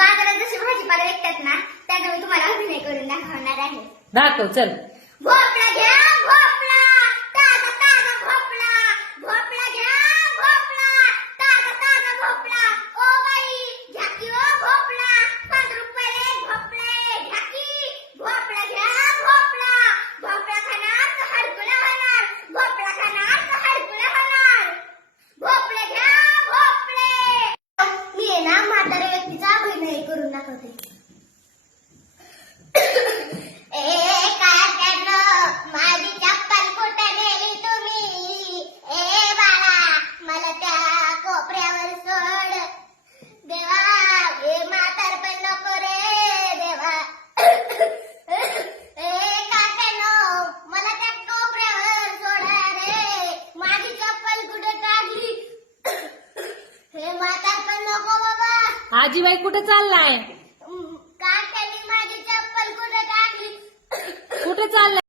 बाजारात जशी भाजीपाला विकतात ना त्याचा मी तुम्हाला अभिनय करून दाखवणार आहे. दाखव चल. करून दाखवते. माझी चप्पल कुठे तुम्ही? ए बाळा मला त्या कोपऱ्यावर सोड. देवा हे नको रे देवा. ए मला त्या कोपऱ्यावर सोडा रे. माझी चप्पल कुठे टाकली हे म्हातारपण नको बाबा आजीबाई कुठे चाललाय? काकांनी माझी चप्पल कुठे टाकली कुठे चाललाय?